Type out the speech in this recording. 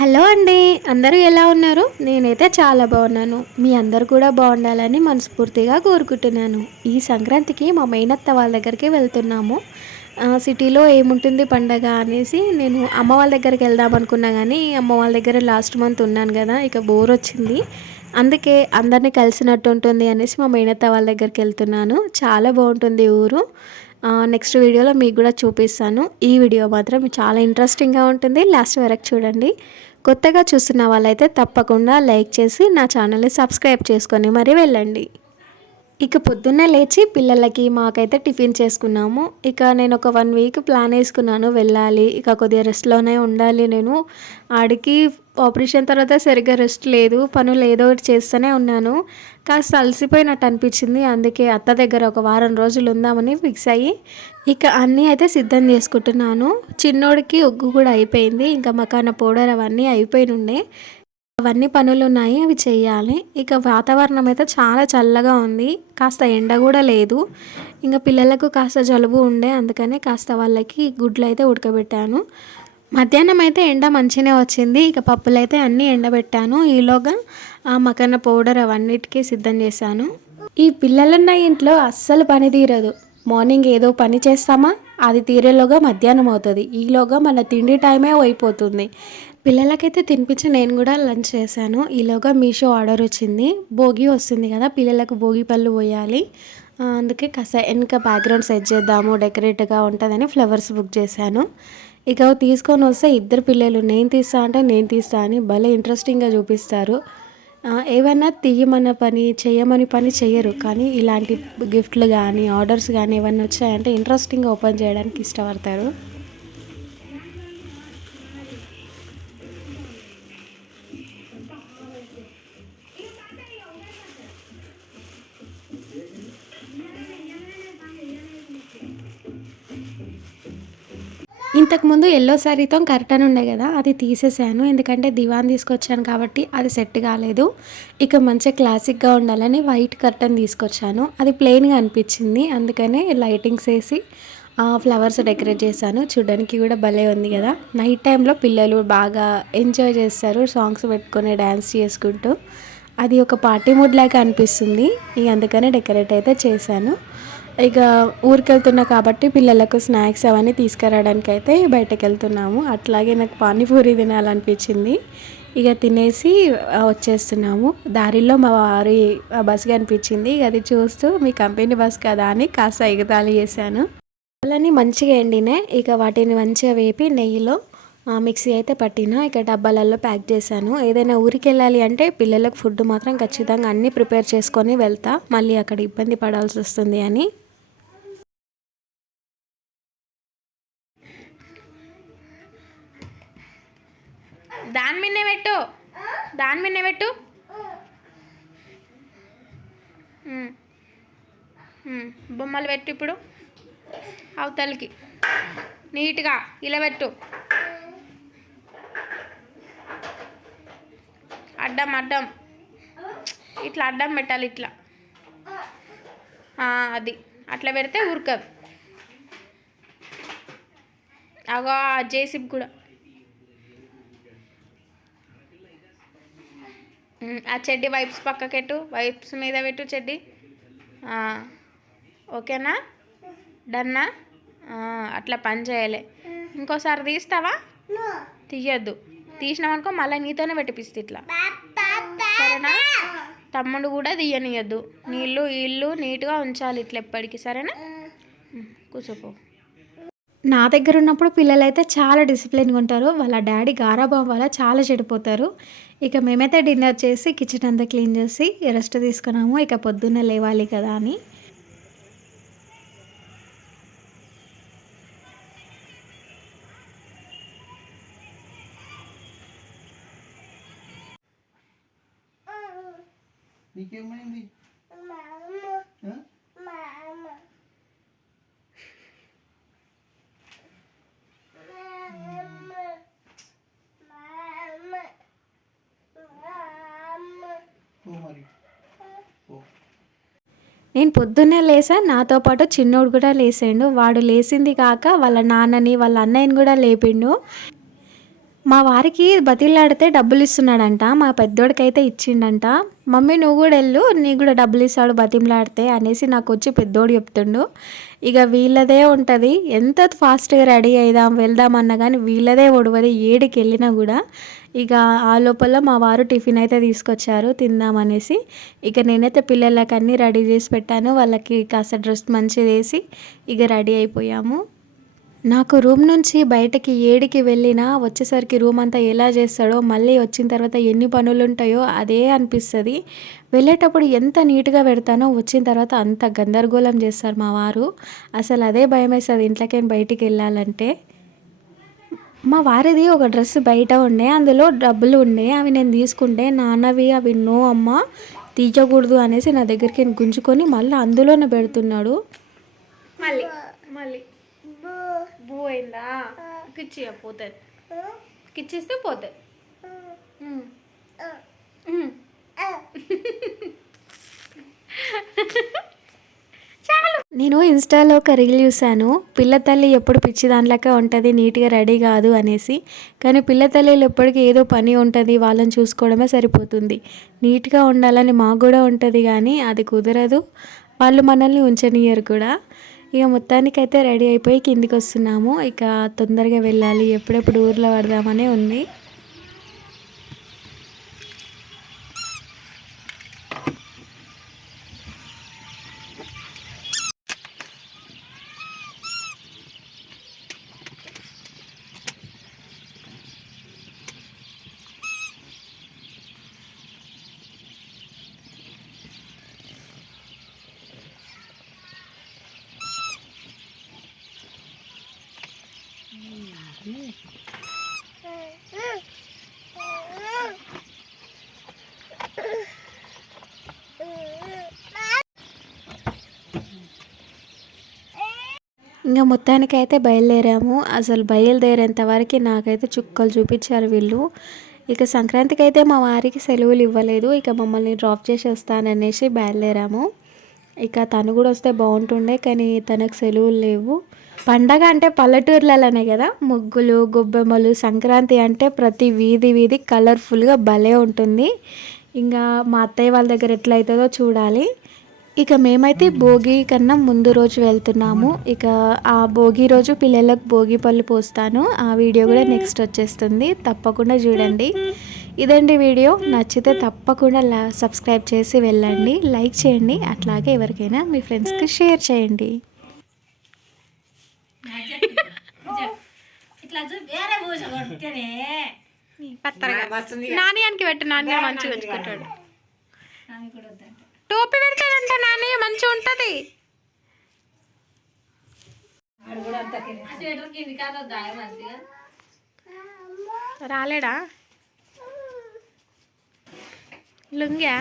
Hello అండి. అందరూ ఎలా ఉన్నారు? నేనైతే చాలా బాగున్నాను. మీ అందరూ కూడా బాగుండాలని మనస్ఫూర్తిగా కోరుకుంటున్నాను. ఈ సంక్రాంతికి మా మేనత్త వాళ్ళ దగ్గరికి వెళ్తున్నాము. సిటీలో ఏముంటుంది పండగ అనేసి నేను అమ్మ వాళ్ళ దగ్గరికి వెళ్దాం అనుకున్నా కానీ అమ్మ వాళ్ళ దగ్గర లాస్ట్ మంత్ ఉన్నాను కదా, ఇక బోర్ వచ్చింది. అందుకే అందరినీ కలిసినట్టు ఉంటుంది అనేసి మా మేనత్త వాళ్ళ దగ్గరికి వెళ్తున్నాను. చాలా బాగుంటుంది ఊరు. నెక్స్ట్ వీడియోలో మీకు కూడా చూపిస్తాను. ఈ వీడియో మాత్రం చాలా ఇంట్రెస్టింగ్గా ఉంటుంది. లాస్ట్ వరకు చూడండి. కొత్తగా చూస్తున్న వాళ్ళైతే తప్పకుండా లైక్ చేసి నా ఛానల్ని సబ్స్క్రైబ్ చేసుకొని మరీ వెళ్ళండి. ఇక పొద్దున్నే లేచి పిల్లలకి మాకైతే టిఫిన్ చేసుకున్నాము. ఇక నేను ఒక 1 వీక్ ప్లాన్ వేసుకున్నాను వెళ్ళాలి. ఇక కొద్దిగా రెస్ట్లోనే ఉండాలి నేను. ఆడికి ఆపరేషన్ తర్వాత సరిగ్గా రెస్ట్ లేదు. పనులు ఏదో ఒకటి చేస్తూనే ఉన్నాను. కాస్త అలసిపోయినట్టు అనిపించింది. అందుకే అత్త దగ్గర ఒక వారం రోజులు ఉందామని ఫిక్స్ అయ్యి ఇక అన్నీ అయితే సిద్ధం చేసుకుంటున్నాను. చిన్నోడికి ఒగ్గు కూడా అయిపోయింది. ఇంకా మకాన పౌడర్ అవన్నీ అయిపోయినుండే. అవన్నీ పనులున్నాయి. అవి చేయాలి. ఇక వాతావరణం అయితే చాలా చల్లగా ఉంది. కాస్త ఎండ కూడా లేదు. ఇంకా పిల్లలకు కాస్త జలుబు ఉండే, అందుకని కాస్త వాళ్ళకి గుడ్లు అయితే ఉడకబెట్టాను. మధ్యాహ్నం అయితే ఎండ మంచిగానే వచ్చింది. ఇక పప్పులైతే అన్నీ ఎండబెట్టాను. ఈలోగా మకాన పౌడర్ అవన్నిటికీ సిద్ధం చేశాను. ఈ పిల్లలున్న ఇంట్లో అస్సలు పని తీరదు. మార్నింగ్ ఏదో పని చేస్తామా, అది తీరేలోగా మధ్యాహ్నం అవుతుంది. ఈలోగా మన తిండి టైమే అయిపోతుంది. పిల్లలకైతే తినిపించి నేను కూడా లంచ్ చేశాను. ఈలోగా మీషో ఆర్డర్ వచ్చింది. భోగి వస్తుంది కదా, పిల్లలకు భోగి పళ్ళు పోయాలి. అందుకే కాస్త వెనక బ్యాక్గ్రౌండ్ సెట్ చేద్దాము, డెకరేట్గా ఉంటుందని ఫ్లవర్స్ బుక్ చేశాను. ఇక తీసుకొని వస్తే ఇద్దరు పిల్లలు నేను తీస్తా అంటే నేను తీస్తా అని భలే ఇంట్రెస్టింగ్గా చూపిస్తారు. ఏవైనా తీయమన్న పని చేయమని పని చెయ్యరు, కానీ ఇలాంటి గిఫ్ట్లు కానీ ఆర్డర్స్ కానీ ఏమన్నా వచ్చాయంటే ఇంట్రెస్టింగ్గా ఓపెన్ చేయడానికి ఇష్టపడతారు. ఇంతకుముందు ఎల్లో శారీతో కర్టన్ ఉండే కదా, అది తీసేసాను. ఎందుకంటే దివాన్ తీసుకొచ్చాను కాబట్టి అది సెట్ కాలేదు. ఇక మంచిగా క్లాసిక్గా ఉండాలని వైట్ కర్టన్ తీసుకొచ్చాను. అది ప్లెయిన్గా అనిపించింది. అందుకనే లైటింగ్స్ వేసి ఫ్లవర్స్ డెకరేట్ చేశాను. చూడడానికి కూడా భలే ఉంది కదా. నైట్ టైంలో పిల్లలు బాగా ఎంజాయ్ చేస్తారు సాంగ్స్ పెట్టుకొని డ్యాన్స్ చేసుకుంటూ. అది ఒక పార్టీ మూడ్ లాగా అనిపిస్తుంది. ఇక అందుకనే డెకరేట్ అయితే చేశాను. ఇక ఊరికి వెళ్తున్నా కాబట్టి పిల్లలకు స్నాక్స్ అవన్నీ తీసుకురావడానికి అయితే బయటకు వెళ్తున్నాము. అట్లాగే నాకు పానీపూరి తినాలనిపించింది. ఇక తినేసి వచ్చేస్తున్నాము. దారిలో మా వారి బస్ కనిపించింది. అది చూస్తూ మీ కంపెనీ బస్ కదా అని కాస్త ఎగతాళి చేశాను. వాళ్ళని మంచిగా ఎండినాయి. ఇక వాటిని మంచిగా వేపి నెయ్యిలో మిక్సీ అయితే పట్టిన. ఇక డబ్బాలలో ప్యాక్ చేశాను. ఏదైనా ఊరికి వెళ్ళాలి అంటే పిల్లలకు ఫుడ్ మాత్రం ఖచ్చితంగా అన్నీ ప్రిపేర్ చేసుకొని వెళ్తా, మళ్ళీ అక్కడ ఇబ్బంది పడాల్సి వస్తుంది అని. దాని మిన్నే పెట్టు, దాని మిన్నే పెట్టు. బొమ్మలు పెట్టు. ఇప్పుడు అవతలకి నీట్గా ఇలా పెట్టు. అడ్డం అడ్డం ఇట్లా అడ్డం పెట్టాలి. ఇట్లా అది అట్లా పెడితే ఉరకదు. అగో జేసిబ్ కూడా ఆ చెడ్డి వైప్స్ పక్కకెట్టు, వైప్స్ మీద పెట్టు చెడ్డి. ఓకేనా, డన్నా? అట్లా పని చేయాలి. ఇంకోసారి తీస్తావా? తీయద్దు. తీసినామనుకో మళ్ళీ నీతోనే పెట్టిపిస్తే ఇట్లా, సరేనా? తమ్ముడు కూడా తీయనియద్దు. నీళ్ళు ఇల్లు నీట్గా ఉంచాలి ఇట్లా ఎప్పటికీ, సరేనా? కూర్చోపో. నా దగ్గర ఉన్నప్పుడు పిల్లలైతే చాలా డిసిప్లిన్గా ఉంటారు. వాళ్ళ డాడీ గారాబం వల్ల చాలా చెడిపోతారు. ఇక మేమైతే డిన్నర్ చేసి కిచెన్ అంతా క్లీన్ చేసి రెస్ట్ తీసుకున్నాము. ఇక పొద్దున్నే లేవాలి కదా అని. నీకేమైంది? నేను పొద్దున్నే లేసా, నాతో పాటు చిన్నోడు కూడా లేసాడు. వాడు లేచింది కాక వాళ్ళ నాన్నని వాళ్ళ అన్నయ్యని కూడా లేపిండు. మా వారికి బతిలాడితే డబ్బులు ఇస్తున్నాడంట. మా పెద్దోడికైతే ఇచ్చిండంట. మమ్మీ నువ్వు కూడా వెళ్ళు, నీకు కూడా డబ్బులు ఇస్తాడు బతిమలాడితే అనేసి నాకు వచ్చి పెద్దోడు చెప్తుండు. ఇక వీళ్ళదే ఉంటుంది, ఎంత ఫాస్ట్గా రెడీ అయిదాం వెళ్దాం అన్నా కానీ వీళ్ళదే ఒడవది. ఏడికి వెళ్ళినా కూడా ఇక ఆ లోపల మా వారు టిఫిన్ అయితే తీసుకొచ్చారు తిందామనేసి. ఇక నేనైతే పిల్లలకి అన్నీ రెడీ చేసి పెట్టాను. వాళ్ళకి కాస్త డ్రెస్ మంచిది వేసి ఇక రెడీ అయిపోయాము. నాకు రూమ్ నుంచి బయటకి ఏడికి వెళ్ళినా వచ్చేసరికి రూమ్ అంతా ఎలా చేస్తాడో, మళ్ళీ వచ్చిన తర్వాత ఎన్ని పనులు ఉంటాయో అదే అనిపిస్తుంది. వెళ్ళేటప్పుడు ఎంత నీట్గా పెడతానో వచ్చిన తర్వాత అంత గందరగోళం చేస్తారు మా వారు. అసలు అదే భయం వేస్తుంది ఇంట్లోకి బయటికి వెళ్ళాలంటే. మా వారిది ఒక డ్రెస్ బయట ఉండే, అందులో డబ్బులు ఉండే, అవి నేను తీసుకుంటే నాన్నవి అవి నో అమ్మ తీయకూడదు అనేసి నా దగ్గరికి గుంజుకొని మళ్ళీ అందులోనే పెడుతున్నాడు. మళ్ళీ మళ్ళీ బూ అయిందా, కిచ్చి పోతుంది, కిచ్చిస్తే పోతుంది. చాలు. నేను ఇన్స్టాలో ఒక రీల్ చూసాను, పిల్ల తల్లి ఎప్పుడు పిచ్చి దానిలాగా ఉంటుంది, నీట్గా రెడీ కాదు అనేసి. కానీ పిల్ల తల్లిలు ఎప్పటికీ ఏదో పని ఉంటుంది, వాళ్ళని చూసుకోవడమే సరిపోతుంది. నీట్గా ఉండాలని మాకు కూడా ఉంటుంది కానీ అది కుదరదు, వాళ్ళు మనల్ని ఉంచనియరు కూడా. ఇక మొత్తానికైతే రెడీ అయిపోయి కిందికి వస్తున్నాము. ఇక తొందరగా వెళ్ళాలి, ఎప్పుడెప్పుడు ఊర్లో పడదామనే ఉంది. ఇంకా మొత్తానికైతే బయలుదేరాము. అసలు బయలుదేరేంత వరకు నాకైతే చుక్కలు చూపించారు వీళ్ళు. ఇక సంక్రాంతికి అయితే మా వారికి సెలవులు ఇవ్వలేదు, ఇక మమ్మల్ని డ్రాప్ చేసి వస్తాననేసి బయలుదేరాము. ఇక తను కూడా వస్తే బాగుంటుండే కానీ తనకు సెలవులు లేవు. పండగ అంటే పల్లెటూర్లలోనే కదా, ముగ్గులు గొబ్బెమ్మలు, సంక్రాంతి అంటే ప్రతి వీధి వీధి కలర్ఫుల్గా భలే ఉంటుంది. ఇంకా మా అత్తయ్య వాళ్ళ దగ్గర ఎట్లయితుందో చూడాలి. ఇక మేమైతే భోగి కన్నా ముందు రోజు వెళ్తున్నాము. ఇక ఆ భోగి రోజు పిల్లలకు భోగి పళ్ళు పోస్తాను, ఆ వీడియో కూడా నెక్స్ట్ వచ్చేస్తుంది, తప్పకుండా చూడండి. ఇదండి వీడియో, నచ్చితే తప్పకుండా సబ్స్క్రైబ్ చేసి వెళ్ళండి, లైక్ చేయండి, అట్లాగే ఎవరికైనా మీ ఫ్రెండ్స్కి షేర్ చేయండి. నాన్నకి పెట్టు, నాన్న మంచిగా ఉంచుకుంటాడు. టోపీ పెడతాడంటే నాని మంచిగా ఉంటుంది. రాలేడా లుంగ్యా?